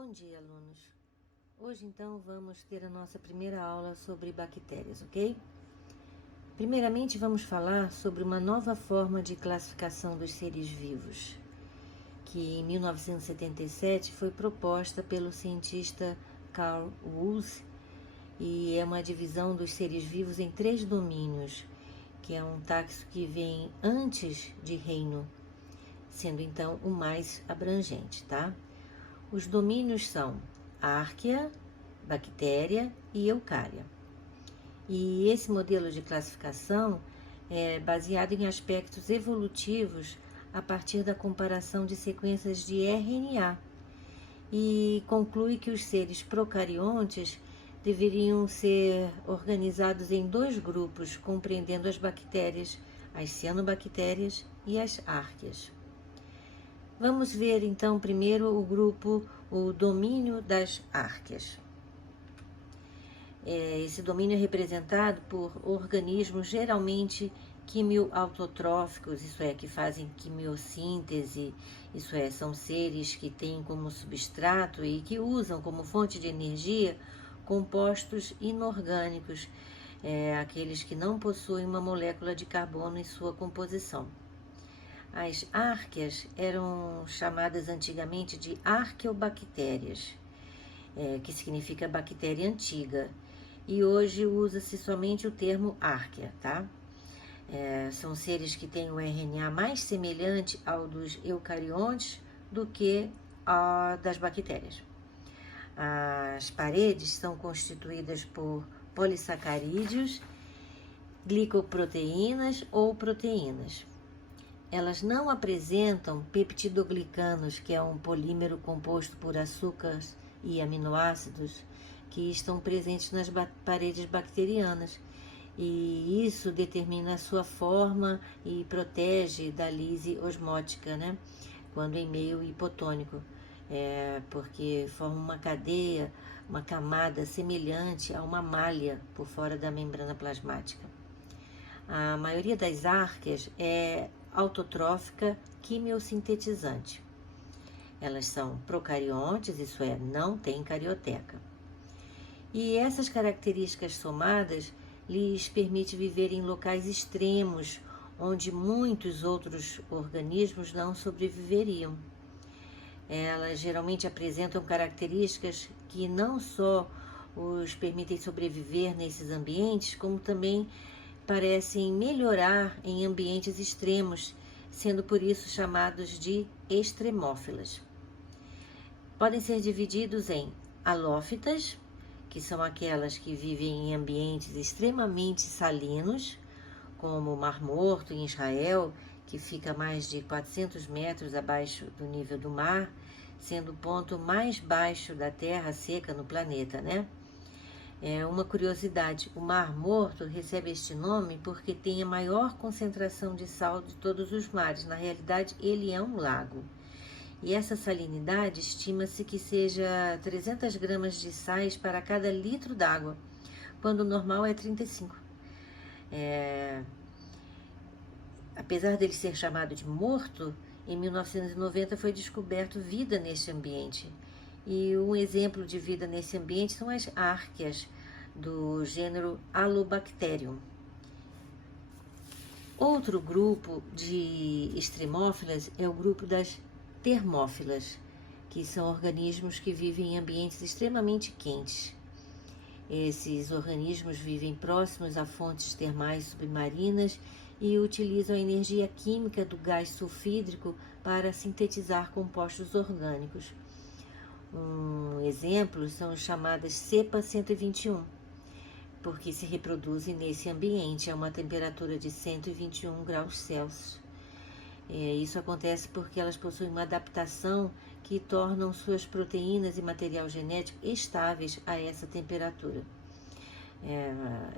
Bom dia, alunos. Hoje, então, vamos ter a nossa primeira aula sobre bactérias, ok? Primeiramente, vamos falar sobre uma nova forma de classificação dos seres vivos, que em 1977 foi proposta pelo cientista Carl Woese, e é uma divisão dos seres vivos em 3 domínios, que é um taxo que vem antes de reino, sendo então o mais abrangente, tá? Os domínios são Arquea, bactéria e Eucária. E esse modelo de classificação é baseado em aspectos evolutivos a partir da comparação de sequências de RNA e conclui que os seres procariontes deveriam ser organizados em 2 grupos, compreendendo as bactérias, as cianobactérias e as árqueas. Vamos ver então primeiro o domínio das árqueas. Esse domínio é representado por organismos geralmente quimioautotróficos, isso é, que fazem quimiossíntese, isso é, são seres que têm como substrato e que usam como fonte de energia compostos inorgânicos, aqueles que não possuem uma molécula de carbono em sua composição. As árqueas eram chamadas antigamente de arqueobactérias, que significa bactéria antiga, e hoje usa-se somente o termo árquea, tá? São seres que têm o RNA mais semelhante ao dos eucariontes do que ao das bactérias. As paredes são constituídas por polissacarídeos, glicoproteínas ou proteínas. Elas não apresentam peptidoglicanos, que é um polímero composto por açúcares e aminoácidos que estão presentes nas paredes bacterianas, e isso determina a sua forma e protege da lise osmótica, né? Quando em meio hipotônico, porque forma uma cadeia, uma camada semelhante a uma malha por fora da membrana plasmática. A maioria das árqueas é autotrófica quimiosintetizante. Elas são procariontes, isso é, não têm carioteca. E essas características somadas lhes permitem viver em locais extremos, onde muitos outros organismos não sobreviveriam. Elas geralmente apresentam características que não só os permitem sobreviver nesses ambientes, como também parecem melhorar em ambientes extremos, sendo por isso chamados de extremófilas. Podem ser divididos em halófitas, que são aquelas que vivem em ambientes extremamente salinos, como o Mar Morto em Israel, que fica a mais de 400 metros abaixo do nível do mar, sendo o ponto mais baixo da terra seca no planeta, né? Uma curiosidade, o Mar Morto recebe este nome porque tem a maior concentração de sal de todos os mares. Na realidade, ele é um lago. E essa salinidade estima-se que seja 300 gramas de sais para cada litro d'água, quando o normal é 35. Apesar dele ser chamado de morto, em 1990 foi descoberto vida nesse ambiente. E um exemplo de vida nesse ambiente são as árqueas, do gênero Halobacterium. Outro grupo de extremófilas é o grupo das termófilas, que são organismos que vivem em ambientes extremamente quentes. Esses organismos vivem próximos a fontes termais submarinas e utilizam a energia química do gás sulfídrico para sintetizar compostos orgânicos. Um exemplo são as chamadas cepa 121, porque se reproduzem nesse ambiente a uma temperatura de 121 graus Celsius. Isso acontece porque elas possuem uma adaptação que tornam suas proteínas e material genético estáveis a essa temperatura.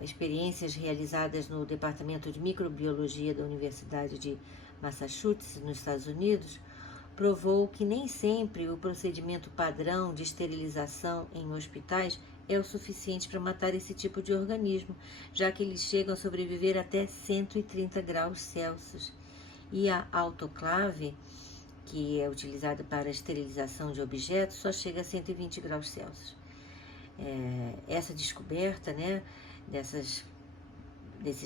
Experiências realizadas no Departamento de Microbiologia da Universidade de Massachusetts, nos Estados Unidos, provou que nem sempre o procedimento padrão de esterilização em hospitais é o suficiente para matar esse tipo de organismo, já que eles chegam a sobreviver até 130 graus Celsius. E a autoclave que é utilizada para a esterilização de objetos, só chega a 120 graus Celsius. Essa descoberta, né, desses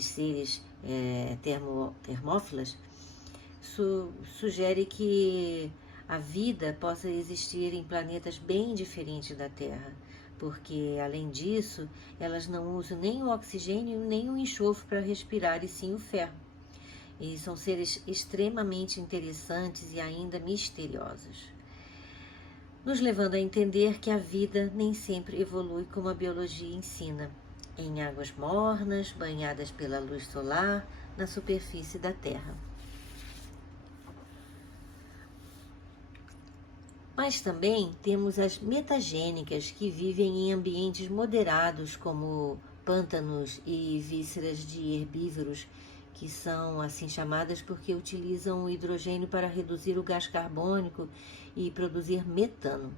seres termófilas sugere que a vida possa existir em planetas bem diferentes da Terra, porque, além disso, elas não usam nem o oxigênio nem o enxofre para respirar, e sim o ferro. E são seres extremamente interessantes e ainda misteriosos, nos levando a entender que a vida nem sempre evolui como a biologia ensina, em águas mornas, banhadas pela luz solar, na superfície da Terra. Mas também temos as metagênicas, que vivem em ambientes moderados, como pântanos e vísceras de herbívoros, que são assim chamadas porque utilizam o hidrogênio para reduzir o gás carbônico e produzir metano.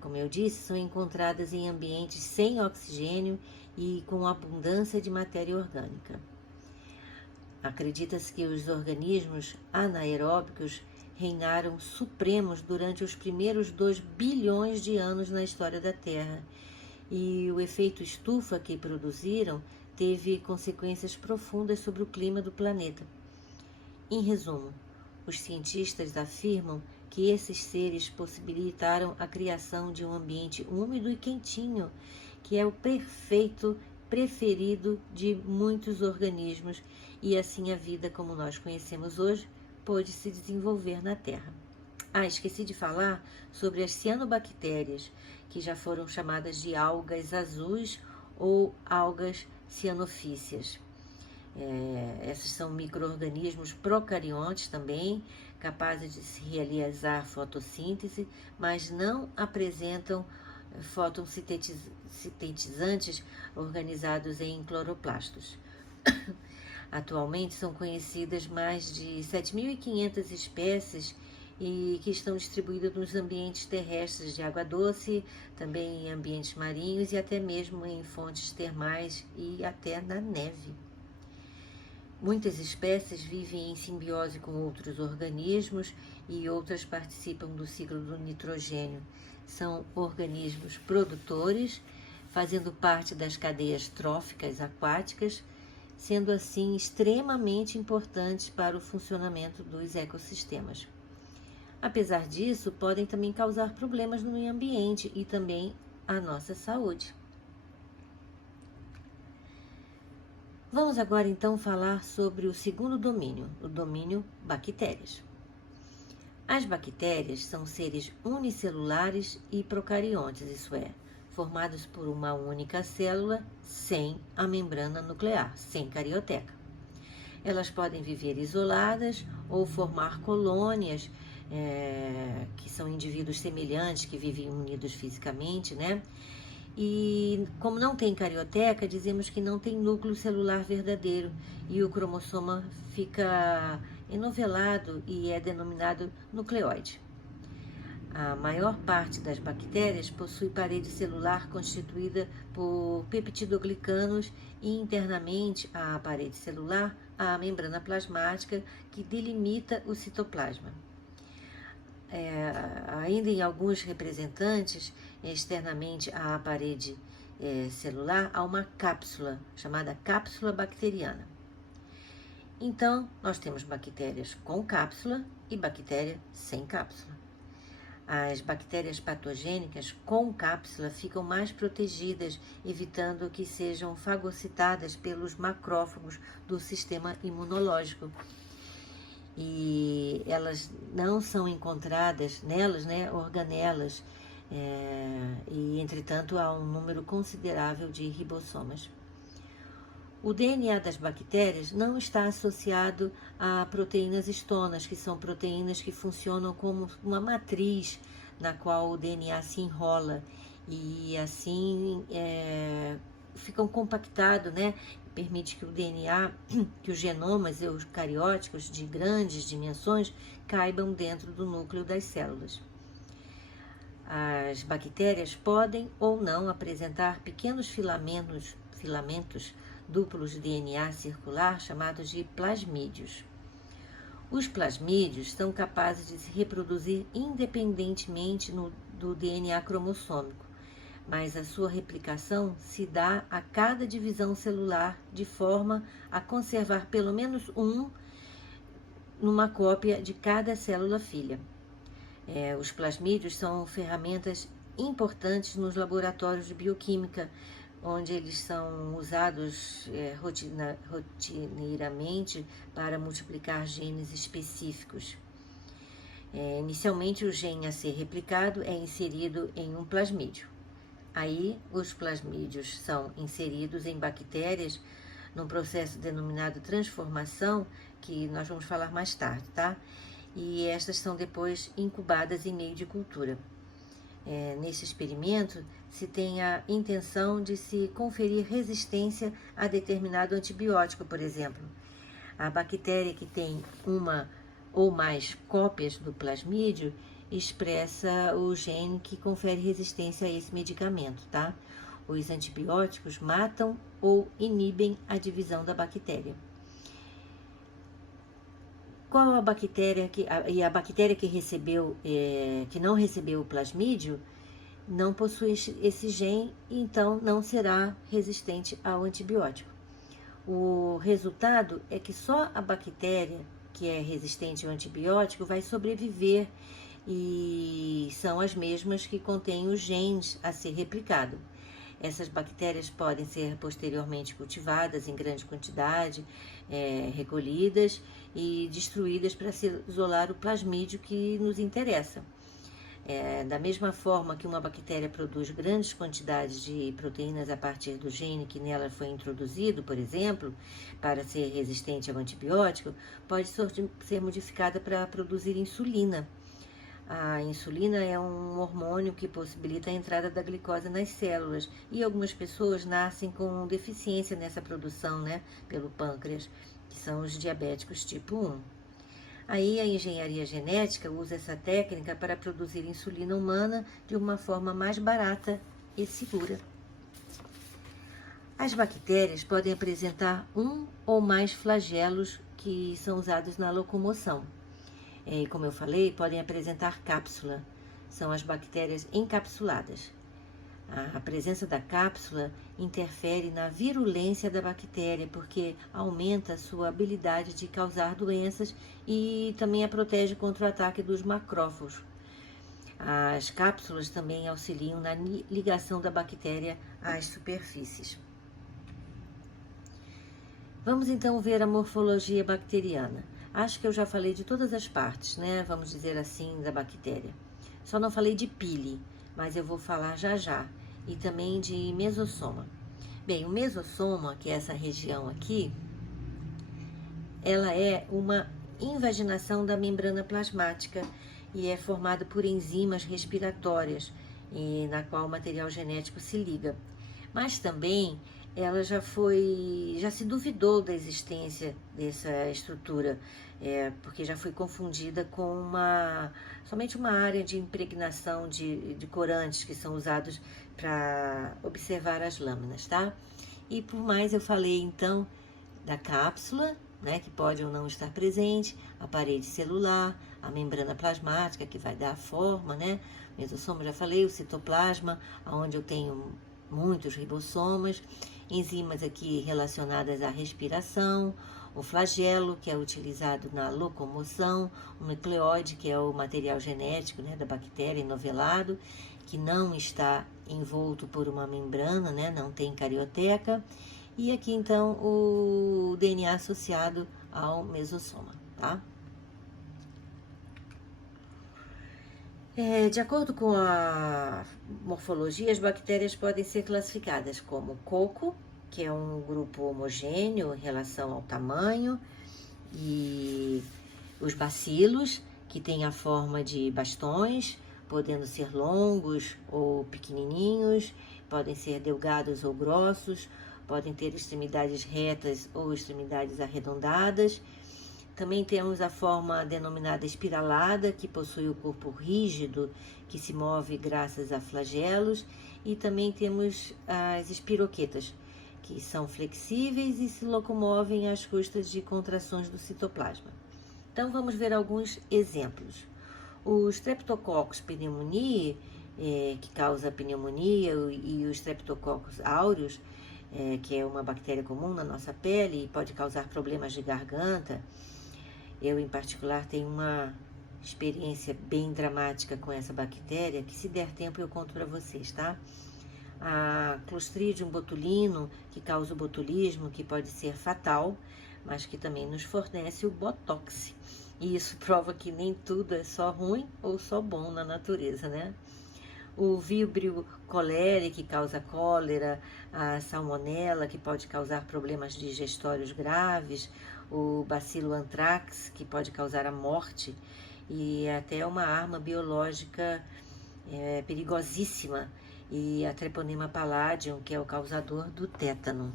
Como eu disse, são encontradas em ambientes sem oxigênio e com abundância de matéria orgânica. Acredita-se que os organismos anaeróbicos reinaram supremos durante os primeiros 2 bilhões de anos na história da Terra, e o efeito estufa que produziram teve consequências profundas sobre o clima do planeta. Em resumo, os cientistas afirmam que esses seres possibilitaram a criação de um ambiente úmido e quentinho, que é o preferido de muitos organismos, e assim a vida como nós conhecemos hoje pôde se desenvolver na Terra. Esqueci de falar sobre as cianobactérias, que já foram chamadas de algas azuis ou algas cianofícias. Essas são micro-organismos procariontes também, capazes de se realizar fotossíntese, mas não apresentam fotossintetizantes organizados em cloroplastos. Atualmente são conhecidas mais de 7.500 espécies e que estão distribuídas nos ambientes terrestres de água doce, também em ambientes marinhos e até mesmo em fontes termais e até na neve. Muitas espécies vivem em simbiose com outros organismos e outras participam do ciclo do nitrogênio. São organismos produtores, fazendo parte das cadeias tróficas aquáticas, sendo assim extremamente importantes para o funcionamento dos ecossistemas. Apesar disso, podem também causar problemas no meio ambiente e também à nossa saúde. Vamos agora então falar sobre o segundo domínio, o domínio bactérias. As bactérias são seres unicelulares e procariontes, isso é, formados por uma única célula sem a membrana nuclear, sem carioteca. Elas podem viver isoladas ou formar colônias, que são indivíduos semelhantes que vivem unidos fisicamente, né? E como não tem carioteca, dizemos que não tem núcleo celular verdadeiro e o cromossoma fica enovelado e é denominado nucleóide. A maior parte das bactérias possui parede celular constituída por peptidoglicanos e internamente à parede celular há a membrana plasmática que delimita o citoplasma. Ainda em alguns representantes, externamente à parede celular, há uma cápsula, chamada cápsula bacteriana. Então, nós temos bactérias com cápsula e bactéria sem cápsula. As bactérias patogênicas com cápsula ficam mais protegidas, evitando que sejam fagocitadas pelos macrófagos do sistema imunológico. E elas não são encontradas nelas, organelas, e entretanto há um número considerável de ribossomas. O DNA das bactérias não está associado a proteínas histonas, que são proteínas que funcionam como uma matriz na qual o DNA se enrola e assim ficam compactados, permite que o DNA, que os genomas eucarióticos de grandes dimensões caibam dentro do núcleo das células. As bactérias podem ou não apresentar pequenos filamentos duplos de DNA circular chamados de plasmídeos. Os plasmídeos são capazes de se reproduzir independentemente do DNA cromossômico, mas a sua replicação se dá a cada divisão celular de forma a conservar pelo menos numa cópia de cada célula filha. Os plasmídeos são ferramentas importantes nos laboratórios de bioquímica, onde eles são usados rotineiramente para multiplicar genes específicos. Inicialmente, o gene a ser replicado é inserido em um plasmídio. Aí, os plasmídeos são inseridos em bactérias num processo denominado transformação, que nós vamos falar mais tarde, tá? E estas são depois incubadas em meio de cultura. Nesse experimento, se tem a intenção de se conferir resistência a determinado antibiótico, por exemplo. A bactéria que tem uma ou mais cópias do plasmídio expressa o gene que confere resistência a esse medicamento, tá? Os antibióticos matam ou inibem a divisão da bactéria. Qual a bactéria a bactéria que não recebeu o plasmídio não possui esse gene, então não será resistente ao antibiótico. O resultado é que só a bactéria que é resistente ao antibiótico vai sobreviver, e são as mesmas que contêm os genes a ser replicado. Essas bactérias podem ser posteriormente cultivadas em grande quantidade, recolhidas e destruídas para se isolar o plasmídio que nos interessa. Da mesma forma que uma bactéria produz grandes quantidades de proteínas a partir do gene que nela foi introduzido, por exemplo, para ser resistente ao antibiótico, pode ser modificada para produzir insulina. A insulina é um hormônio que possibilita a entrada da glicose nas células, e algumas pessoas nascem com deficiência nessa produção, pelo pâncreas, que são os diabéticos tipo 1. Aí a engenharia genética usa essa técnica para produzir insulina humana de uma forma mais barata e segura. As bactérias podem apresentar um ou mais flagelos que são usados na locomoção. Como eu falei, podem apresentar cápsula, são as bactérias encapsuladas. A presença da cápsula interfere na virulência da bactéria, porque aumenta a sua habilidade de causar doenças e também a protege contra o ataque dos macrófagos. As cápsulas também auxiliam na ligação da bactéria às superfícies. Vamos então ver a morfologia bacteriana. Acho que eu já falei de todas as partes, vamos dizer assim, da bactéria. Só não falei de pile, mas eu vou falar já. E também de mesossoma. Bem, o mesossoma, que é essa região aqui, ela é uma invaginação da membrana plasmática e é formada por enzimas respiratórias, na qual o material genético se liga. Mas também ela já se duvidou da existência dessa estrutura, porque já foi confundida com somente uma área de impregnação de corantes que são usados para observar as lâminas, tá? E por mais eu falei então da cápsula, que pode ou não estar presente, a parede celular, a membrana plasmática que vai dar a forma, mesossoma, já falei, o citoplasma, onde eu tenho muitos ribossomas, enzimas aqui relacionadas à respiração, o flagelo, que é utilizado na locomoção, o nucleóide, que é o material genético da bactéria enovelado, que não está envolto por uma membrana, não tem carioteca, e aqui então o DNA associado ao mesossoma, tá? De acordo com a morfologia, as bactérias podem ser classificadas como coco, que é um grupo homogêneo em relação ao tamanho, e os bacilos, que têm a forma de bastões, podendo ser longos ou pequenininhos, podem ser delgados ou grossos, podem ter extremidades retas ou extremidades arredondadas. Também temos a forma denominada espiralada, que possui o corpo rígido, que se move graças a flagelos, e também temos as espiroquetas, que são flexíveis e se locomovem às custas de contrações do citoplasma. Então, vamos ver alguns exemplos. O Streptococcus pneumoniae, que causa pneumonia, e o Streptococcus aureus, que é uma bactéria comum na nossa pele e pode causar problemas de garganta. Eu, em particular, tenho uma experiência bem dramática com essa bactéria, que se der tempo eu conto para vocês, tá? A Clostridium botulinum, que causa o botulismo, que pode ser fatal, mas que também nos fornece o botox. E isso prova que nem tudo é só ruim ou só bom na natureza, né? O Vibrio cholerae, que causa cólera, a salmonela, que pode causar problemas digestórios graves, o Bacilo anthrax, que pode causar a morte, e até uma arma biológica perigosíssima, e a Treponema palladium, que é o causador do tétano.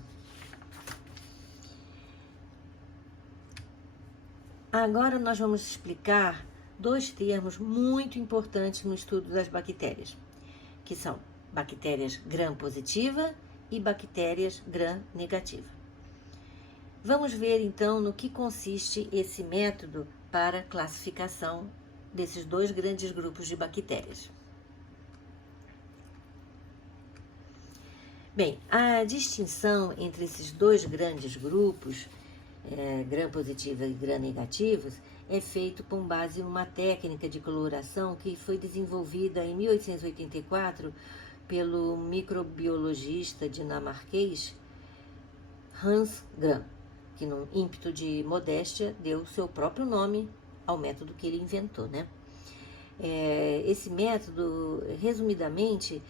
Agora nós vamos explicar dois termos muito importantes no estudo das bactérias, que são bactérias gram-positiva e bactérias gram-negativa. Vamos ver então no que consiste esse método para classificação desses dois grandes grupos de bactérias. Bem, a distinção entre esses dois grandes grupos, gram-positivos e gram-negativos, é feito com base em uma técnica de coloração que foi desenvolvida em 1884 pelo microbiologista dinamarquês Hans Gram, que num ímpeto de modéstia deu seu próprio nome ao método que ele inventou, né? Esse método, resumidamente,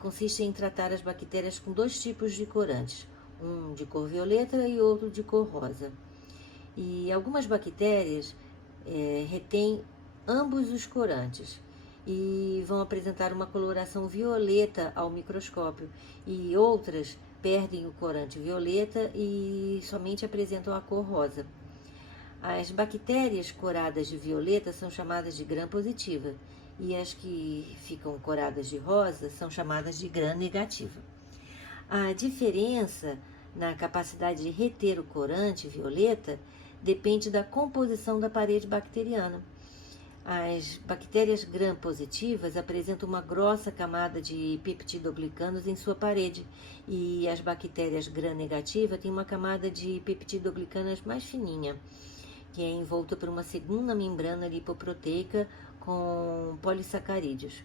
consiste em tratar as bactérias com dois tipos de corantes, um de cor violeta e outro de cor rosa. E algumas bactérias retêm ambos os corantes e vão apresentar uma coloração violeta ao microscópio, e outras perdem o corante violeta e somente apresentam a cor rosa. As bactérias coradas de violeta são chamadas de gram-positiva, e as que ficam coradas de rosa são chamadas de gram-negativa. A diferença na capacidade de reter o corante violeta depende da composição da parede bacteriana. As bactérias gram-positivas apresentam uma grossa camada de peptidoglicanos em sua parede, e as bactérias gram-negativas têm uma camada de peptidoglicanas mais fininha, que é envolta por uma segunda membrana lipoproteica com polissacarídeos.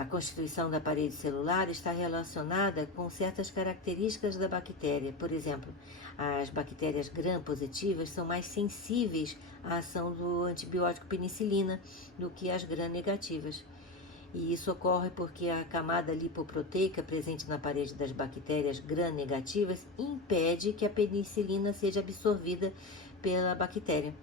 A constituição da parede celular está relacionada com certas características da bactéria. Por exemplo, as bactérias gram-positivas são mais sensíveis à ação do antibiótico penicilina do que as gram-negativas. E isso ocorre porque a camada lipoproteica presente na parede das bactérias gram-negativas impede que a penicilina seja absorvida pela bactéria.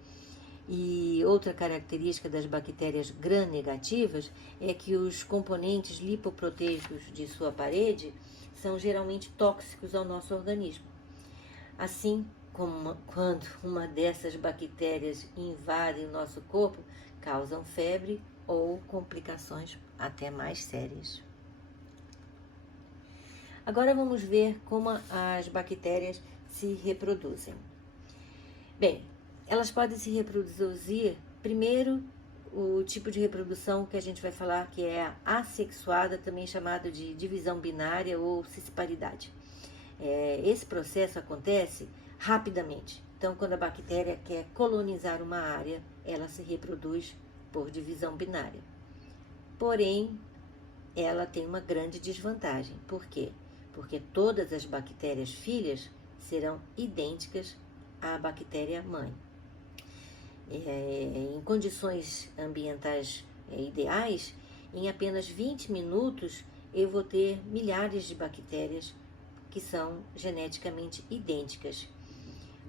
E outra característica das bactérias gram-negativas é que os componentes lipoproteicos de sua parede são geralmente tóxicos ao nosso organismo. Assim como quando uma dessas bactérias invade o nosso corpo, causam febre ou complicações até mais sérias. Agora vamos ver como as bactérias se reproduzem. Bem, elas podem se reproduzir, primeiro, o tipo de reprodução que a gente vai falar, que é a assexuada, também chamado de divisão binária ou cisparidade. Esse processo acontece rapidamente. Então, quando a bactéria quer colonizar uma área, ela se reproduz por divisão binária. Porém, ela tem uma grande desvantagem. Por quê? Porque todas as bactérias filhas serão idênticas à bactéria mãe. Em condições ambientais ideais, em apenas 20 minutos eu vou ter milhares de bactérias que são geneticamente idênticas.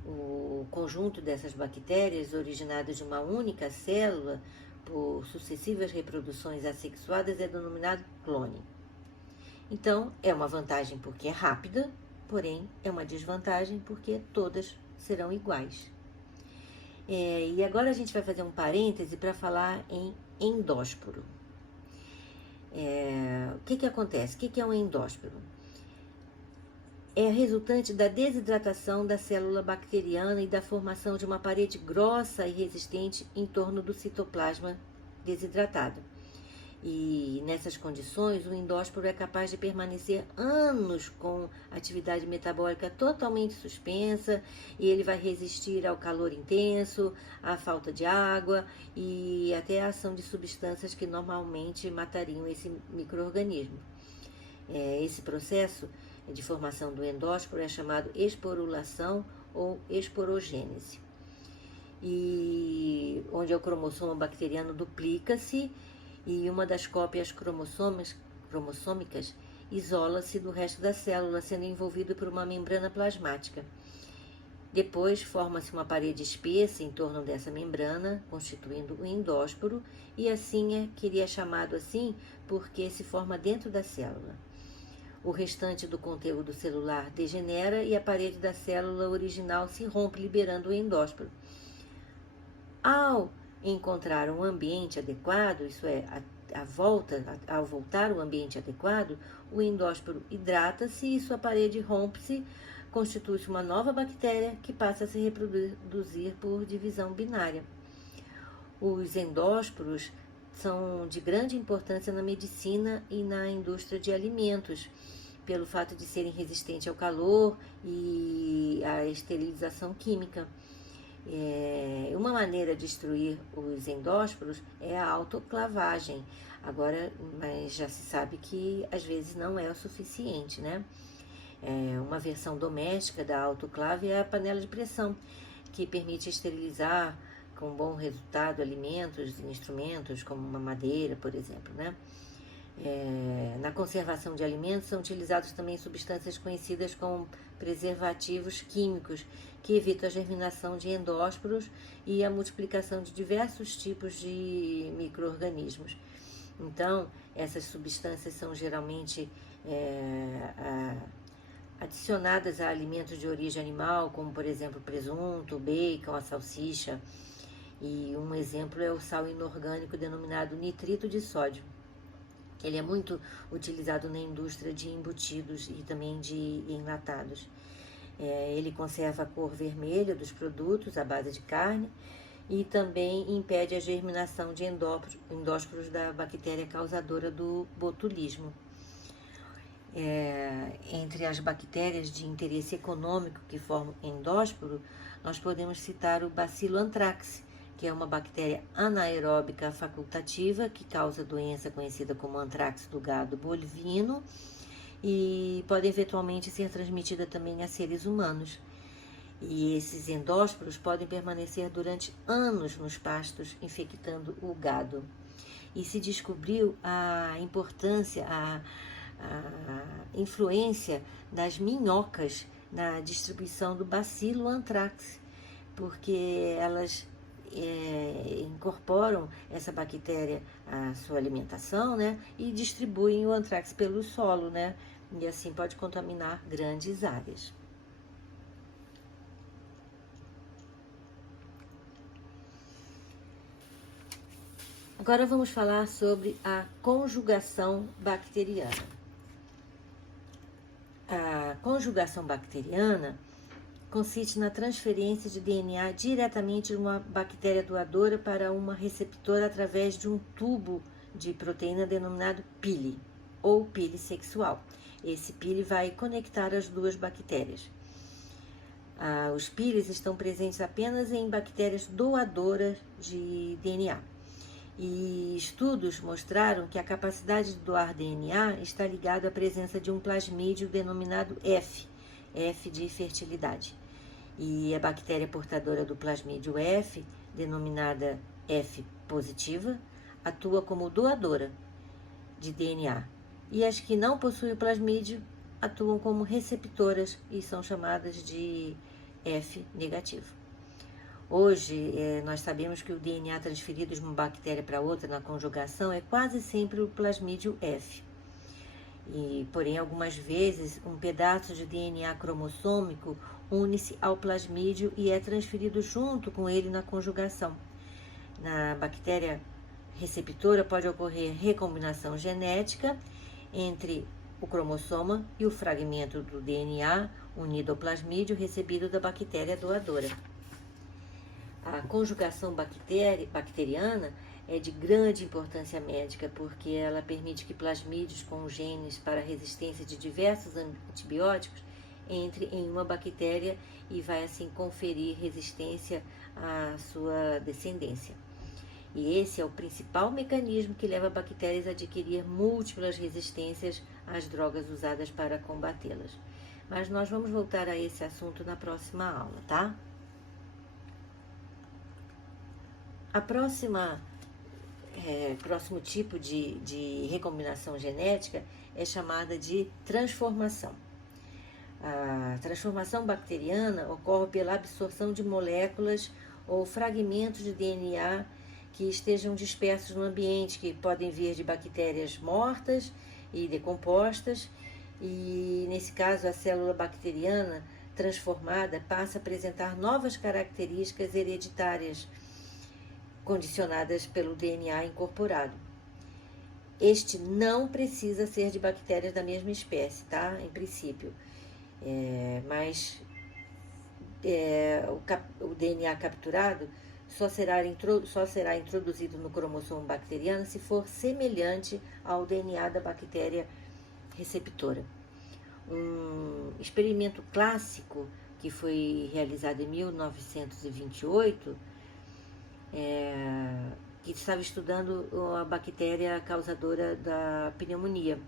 O conjunto dessas bactérias, originadas de uma única célula por sucessivas reproduções assexuadas, é denominado clone. Então, é uma vantagem porque é rápida, porém é uma desvantagem porque todas serão iguais. E agora a gente vai fazer um parêntese para falar em endósporo. O que acontece? O que é um endósporo? é resultante da desidratação da célula bacteriana e da formação de uma parede grossa e resistente em torno do citoplasma desidratado. E nessas condições, o endósporo é capaz de permanecer anos com atividade metabólica totalmente suspensa, e ele vai resistir ao calor intenso, à falta de água e até à ação de substâncias que normalmente matariam esse micro-organismo. Esse processo de formação do endósporo é chamado esporulação ou esporogênese, e onde o cromossomo bacteriano duplica-se e uma das cópias cromossômicas isola-se do resto da célula, sendo envolvido por uma membrana plasmática. Depois forma-se uma parede espessa em torno dessa membrana, constituindo o endósporo, e assim ele é chamado assim porque se forma dentro da célula. O restante do conteúdo celular degenera e a parede da célula original se rompe, liberando o endósporo. Ao encontrar um ambiente adequado, isso é, ao voltar ao ambiente adequado, o endósporo hidrata-se e sua parede rompe-se, constitui-se uma nova bactéria que passa a se reproduzir por divisão binária. Os endósporos são de grande importância na medicina e na indústria de alimentos, pelo fato de serem resistentes ao calor e à esterilização química. Uma maneira de destruir os endósporos é a autoclavagem. Agora, mas já se sabe que às vezes não é o suficiente, né? Uma versão doméstica da autoclave é a panela de pressão, que permite esterilizar com bom resultado alimentos e instrumentos, como uma madeira, por exemplo, né? Na conservação de alimentos são utilizados também substâncias conhecidas como preservativos químicos, que evitam a germinação de endósporos e a multiplicação de diversos tipos de micro-organismos. Então, essas substâncias são geralmente adicionadas a alimentos de origem animal, como por exemplo presunto, bacon, a salsicha. E um exemplo é o sal inorgânico denominado nitrito de sódio. Ele é muito utilizado na indústria de embutidos e também de enlatados. Ele conserva a cor vermelha dos produtos à base de carne e também impede a germinação de endósporos da bactéria causadora do botulismo. Entre as bactérias de interesse econômico que formam endósporo, nós podemos citar o Bacilo anthrax, que é uma bactéria anaeróbica facultativa que causa doença conhecida como antrax do gado bovino e pode eventualmente ser transmitida também a seres humanos. E esses endósporos podem permanecer durante anos nos pastos, infectando o gado. E se descobriu a importância, a influência das minhocas na distribuição do Bacilo anthrax, porque elas incorporam essa bactéria à sua alimentação, né, e distribuem o anthrax pelo solo, né, e assim pode contaminar grandes áreas. Agora vamos falar sobre a conjugação bacteriana. A conjugação bacteriana consiste na transferência de DNA diretamente de uma bactéria doadora para uma receptora através de um tubo de proteína denominado pile, ou pile sexual. Esse pile vai conectar as duas bactérias. Os piles estão presentes apenas em bactérias doadoras de DNA. E estudos mostraram que a capacidade de doar DNA está ligada à presença de um plasmídio denominado F de fertilidade. E a bactéria portadora do plasmídio F, denominada F positiva, atua como doadora de DNA. E as que não possuem o plasmídio atuam como receptoras e são chamadas de F negativo. Hoje, nós sabemos que o DNA transferido de uma bactéria para outra na conjugação é quase sempre o plasmídio F. Porém, algumas vezes, um pedaço de DNA cromossômico une-se ao plasmídio e é transferido junto com ele na conjugação. Na bactéria receptora pode ocorrer recombinação genética entre o cromossoma e o fragmento do DNA unido ao plasmídio recebido da bactéria doadora. A conjugação bacteriana é de grande importância médica, porque ela permite que plasmídios com genes para resistência de diversos antibióticos entre em uma bactéria e vai assim conferir resistência à sua descendência. E esse é o principal mecanismo que leva bactérias a adquirir múltiplas resistências às drogas usadas para combatê-las. Mas nós vamos voltar a esse assunto na próxima aula, tá? A próximo tipo de recombinação genética é chamada de transformação. A transformação bacteriana ocorre pela absorção de moléculas ou fragmentos de DNA que estejam dispersos no ambiente, que podem vir de bactérias mortas e decompostas, e nesse caso a célula bacteriana transformada passa a apresentar novas características hereditárias condicionadas pelo DNA incorporado. Este não precisa ser de bactérias da mesma espécie, tá? Em princípio. Mas o DNA capturado só será introduzido no cromossomo bacteriano se for semelhante ao DNA da bactéria receptora. Um experimento clássico que foi realizado em 1928, que estava estudando a bactéria causadora da pneumonia.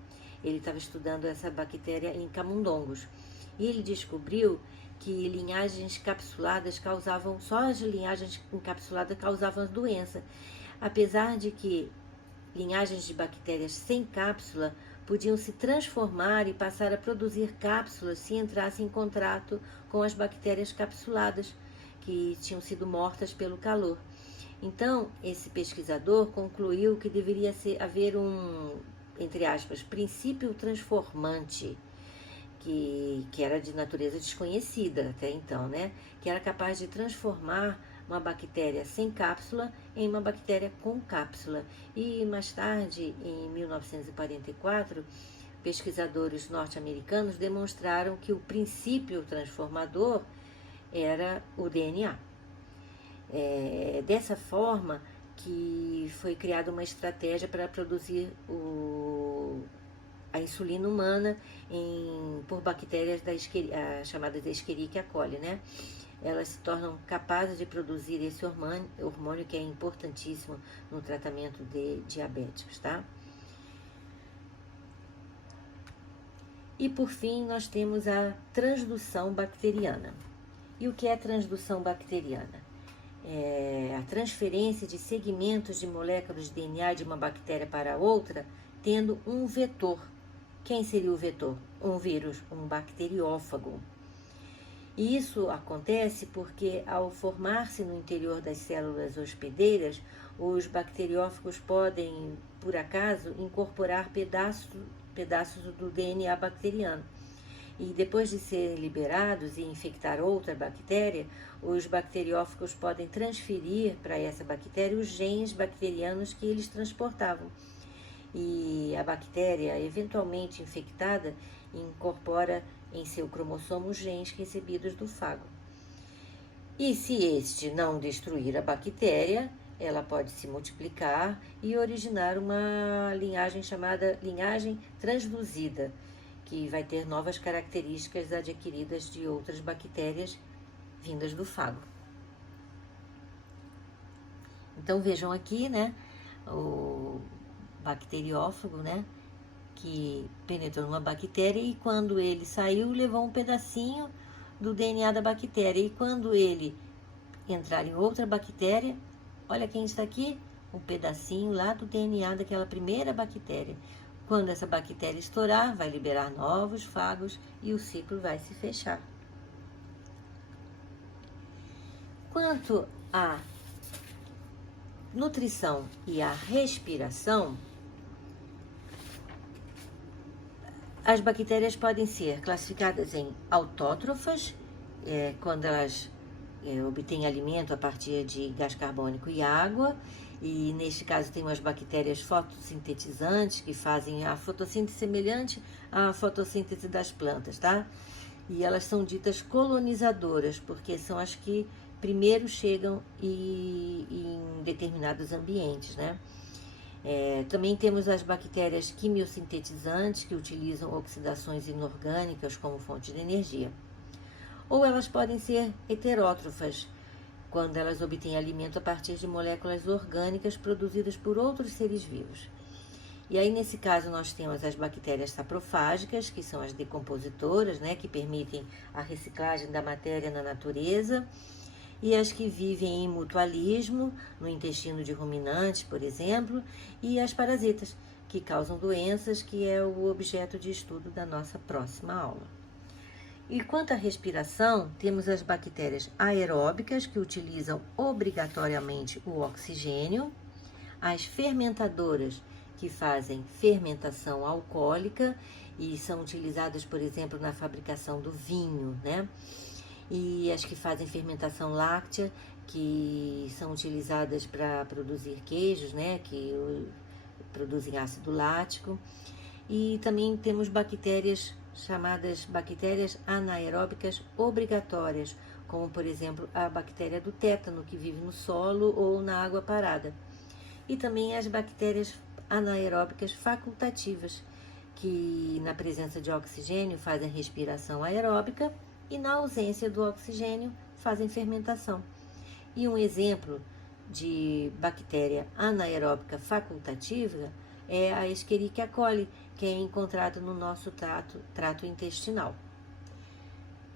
Ele estava estudando essa bactéria em camundongos. E ele descobriu que linhagens capsuladas só as linhagens encapsuladas causavam a doença, apesar de que linhagens de bactérias sem cápsula podiam se transformar e passar a produzir cápsulas se entrassem em contato com as bactérias capsuladas, que tinham sido mortas pelo calor. Então, esse pesquisador concluiu que deveria haver um, entre aspas, princípio transformante, que era de natureza desconhecida até então, né? Que era capaz de transformar uma bactéria sem cápsula em uma bactéria com cápsula. E mais tarde, em 1944, pesquisadores norte-americanos demonstraram que o princípio transformador era o DNA. Dessa forma que foi criada uma estratégia para produzir a insulina humana por bactérias chamadas de Escherichia coli, né? Elas se tornam capazes de produzir esse hormônio que é importantíssimo no tratamento de diabéticos, tá? E por fim, nós temos a transdução bacteriana. E o que é transdução bacteriana? É a transferência de segmentos de moléculas de DNA de uma bactéria para outra, tendo um vetor. Quem seria o vetor? Um vírus, um bacteriófago. E isso acontece porque, ao formar-se no interior das células hospedeiras, os bacteriófagos podem, por acaso, incorporar pedaços do DNA bacteriano. E depois de serem liberados e infectar outra bactéria, os bacteriófagos podem transferir para essa bactéria os genes bacterianos que eles transportavam. E a bactéria, eventualmente infectada, incorpora em seu cromossomo os genes recebidos do fago. E se este não destruir a bactéria, ela pode se multiplicar e originar uma linhagem chamada linhagem transduzida, que vai ter novas características adquiridas de outras bactérias vindas do fago. Então vejam aqui, né, o bacteriófago, né, que penetrou numa bactéria e quando ele saiu, levou um pedacinho do DNA da bactéria. E quando ele entrar em outra bactéria, olha quem está aqui, um pedacinho lá do DNA daquela primeira bactéria. Quando essa bactéria estourar, vai liberar novos fagos e o ciclo vai se fechar. Quanto à nutrição e à respiração, as bactérias podem ser classificadas em autótrofas, quando elas obtêm alimento a partir de gás carbônico e água, E neste caso tem umas bactérias fotossintetizantes que fazem a fotossíntese semelhante à fotossíntese das plantas, tá? E elas são ditas colonizadoras, porque são as que primeiro chegam em determinados ambientes, né? Também temos as bactérias quimiosintetizantes, que utilizam oxidações inorgânicas como fonte de energia. Ou elas podem ser heterótrofas, quando elas obtêm alimento a partir de moléculas orgânicas produzidas por outros seres vivos. E aí, nesse caso, nós temos as bactérias saprofágicas, que são as decompositoras, né, que permitem a reciclagem da matéria na natureza, e as que vivem em mutualismo, no intestino de ruminantes, por exemplo, e as parasitas, que causam doenças, que é o objeto de estudo da nossa próxima aula. E quanto à respiração, temos as bactérias aeróbicas, que utilizam obrigatoriamente o oxigênio, as fermentadoras, que fazem fermentação alcoólica e são utilizadas, por exemplo, na fabricação do vinho, né? E as que fazem fermentação láctea, que são utilizadas para produzir queijos, né? Que produzem ácido lático. E também temos bactérias chamadas bactérias anaeróbicas obrigatórias, como, por exemplo, a bactéria do tétano, que vive no solo ou na água parada. E também as bactérias anaeróbicas facultativas, que na presença de oxigênio fazem respiração aeróbica e na ausência do oxigênio fazem fermentação. E um exemplo de bactéria anaeróbica facultativa é a Escherichia coli, que é encontrado no nosso trato intestinal.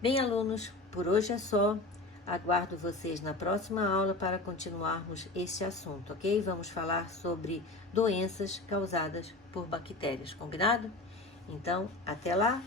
Bem, alunos, por hoje é só. Aguardo vocês na próxima aula para continuarmos este assunto, ok? Vamos falar sobre doenças causadas por bactérias, combinado? Então, até lá!